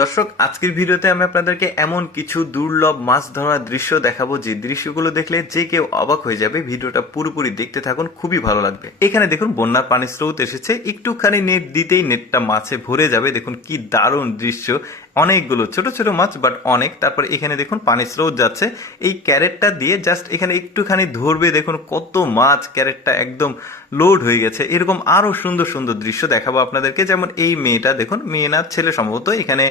দর্শক, আজকের ভিডিওতে আমি আপনাদেরকে এমন কিছু দুর্লভ মাছ ধরার দৃশ্য দেখাবো যে দৃশ্যগুলো দেখলে যে কেউ অবাক হয়ে যাবে। ভিডিওটা পুরোপুরি দেখতে থাকুন, খুবই ভালো লাগবে। এখানে দেখুন বন্যার পানির স্রোত এসেছে, একটুখানি নেট দিতেই নেটটা মাছে ভরে যাবে। দেখুন কি দারুণ দৃশ্য, অনেকগুলো ছোট ছোট মাছ বাট অনেক। তারপর এখানে দেখুন পানির স্রোত যাচ্ছে, এই ক্যারেটটা দিয়ে জাস্ট এখানে একটুখানি ধরবে, দেখুন কত মাছ, ক্যারেটটা একদম লোড হয়ে গেছে। এরকম আরো সুন্দর সুন্দর দৃশ্য দেখাবো আপনাদেরকে। যেমন এই মেয়েটা দেখুন, মেয়ে না ছেলে সম্ভবত, এখানে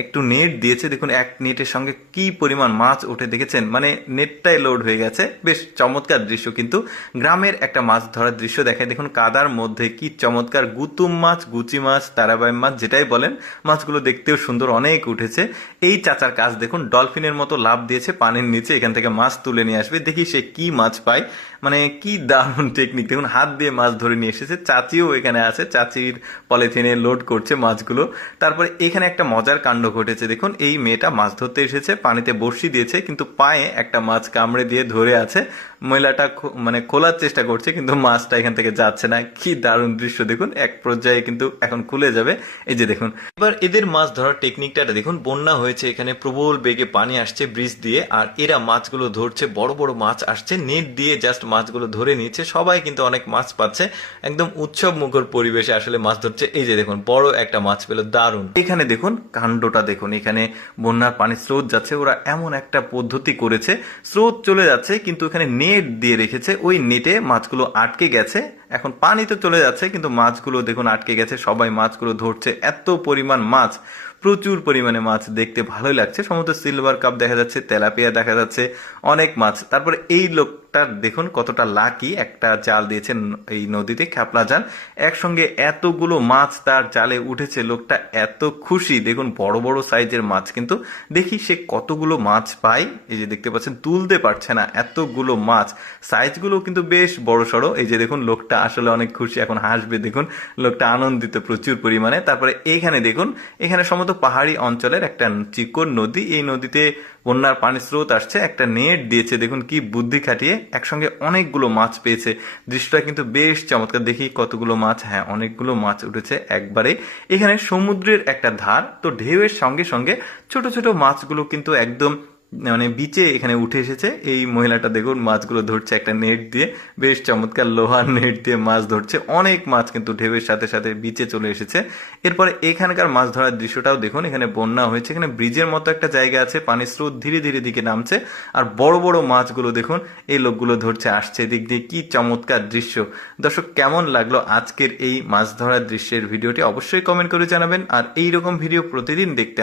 একটু নেট দিয়েছে, দেখুন এক নেটের সঙ্গে কি পরিমাণ মাছ উঠে, দেখেছেন? মানে নেটটাই লোড হয়ে গেছে। বেশ চমৎকার দৃশ্য, কিন্তু গ্রামের একটা মাছ ধরার দৃশ্য দেখায়। দেখুন কাদার মধ্যে কি চমৎকার গুতুম মাছ, গুচি মাছ, তারাবাই মাছ যেটাই বলেন, মাছগুলো দেখতেও সুন্দর, অনেক উঠেছে। এই চাচার কাজ দেখুন, ডলফিনের মতো লাফ দিয়েছে পানির নিচে, এখান থেকে মাছ তুলে নিয়ে আসবে। দেখি সে কি মাছ পায়। মানে কি দারুণ টেকনিক, দেখুন হাত দিয়ে মাছ ধরে নিয়ে এসেছে। চাচিও এখানে আছে, চাচির পলিথিনে লোড করছে মাছগুলো। তারপরে এখানে একটা মজার কাণ্ড ঘটেছে, দেখুন এই মেয়েটা মাছ ধরতে এসেছে, পানিতে বড়শি দিয়েছে, কিন্তু পায়ে একটা মাছ কামড়ে দিয়ে ধরে আছে। মহিলাটা মানে খোলার চেষ্টা করছে, কিন্তু মাছটা এখান থেকে যাচ্ছে না। কি দারুণ দৃশ্য দেখুন, এক পর্যায়ে কিন্তু এখন খুলে যাবে। এই যে দেখুন, এবার এদের মাছ ধরার টেকনিকটা দেখুন। বন্যা হয়েছে, এখানে প্রবল বেগে পানি আসছে ব্রিজ দিয়ে, আর এরা মাছগুলো ধরছে। বড় বড় মাছ আসছে, নেট দিয়ে জাস্ট মাছগুলো ধরে নিচ্ছে। সবাই কিন্তু অনেক মাছ পাচ্ছে, একদম উৎসব মুখর পরিবেশে আসলে মাছ ধরছে। এই যে দেখুন বড় একটা মাছ পেল, দারুণ। এখানে দেখুন কাণ্ডটা দেখুন, এখানে বন্যার পানি স্রোত যাচ্ছে, ওরা এমন একটা পদ্ধতি করেছে, স্রোত চলে যাচ্ছে কিন্তু এখানে নেট দিয়ে রেখেছে, ওই নেটে মাছগুলো আটকে গেছে। এখন পানি তো চলে যাচ্ছে কিন্তু মাছগুলো দেখুন আটকে গেছে, সবাই মাছগুলো ধরছে। এত পরিমাণ মাছ, প্রচুর পরিমাণে মাছ, দেখতে ভালোই লাগছে। সম্ভবত সিলভার কাপ দেখা যাচ্ছে, তেলাপিয়া দেখা যাচ্ছে, অনেক মাছ। তারপরে এই লোকটা দেখুন কতটা লাকি, একটা জাল দিয়েছেন এই নদীতে, খেপলা জাল, একসঙ্গে এতগুলো মাছ তার জালে উঠেছে। লোকটা এত খুশি, দেখুন বড় বড় সাইজের মাছ। কিন্তু দেখি সে কতগুলো মাছ পায়। এই যে দেখতে পাচ্ছেন, তুলতে পারছে না, এতগুলো মাছ, সাইজগুলো কিন্তু বেশ বড় সড়ো। এই যে দেখুন লোকটা আসলে অনেক খুশি, এখন হাসবে। দেখুন লোকটা আনন্দিত প্রচুর পরিমাণে। তারপরে এইখানে দেখুন, এখানে সম্ভবত পাহাড়ি অঞ্চলের একটা চিকন নদী, এই নদীতে বন্যার পানির স্রোত আসছে, একটা নেট দিয়েছে, দেখুন কি বুদ্ধি খাটিয়ে একসঙ্গে অনেকগুলো মাছ পেয়েছে। দৃশ্যটা কিন্তু বেশ চমৎকার। দেখি কতগুলো মাছ, হ্যাঁ অনেকগুলো মাছ উঠেছে একবারে। এখানে সমুদ্রের একটা ধার, তো ঢেউয়ের সঙ্গে সঙ্গে ছোট ছোট মাছগুলো কিন্তু একদম মানে বিচে এখানে উঠে এসেছে। এই মহিলাটা দেখুন মাছগুলো ধরছে একটা নেট দিয়ে, বেশ চমৎকার লোহার নেট দিয়ে মাছ ধরছে। অনেক মাছ কিন্তু ঢেউয়ের সাথে সাথে বিচে চলে এসেছে। এরপরে এখানকার মাছ ধরার দৃশ্যটাও দেখুন, এখানে বন্যা হয়েছে, এখানে ব্রিজের মতো একটা জায়গা আছে, পানির স্রোত ধীরে ধীরে দিকে নামছে, আর বড় বড় মাছগুলো দেখুন এই লোকগুলো ধরছে, আসছে দিক দিয়ে। কি চমৎকার দৃশ্য। দর্শক, কেমন লাগলো আজকের এই মাছ ধরার দৃশ্যের ভিডিওটি অবশ্যই কমেন্ট করে জানাবেন। আর এইরকম ভিডিও প্রতিদিন দেখতে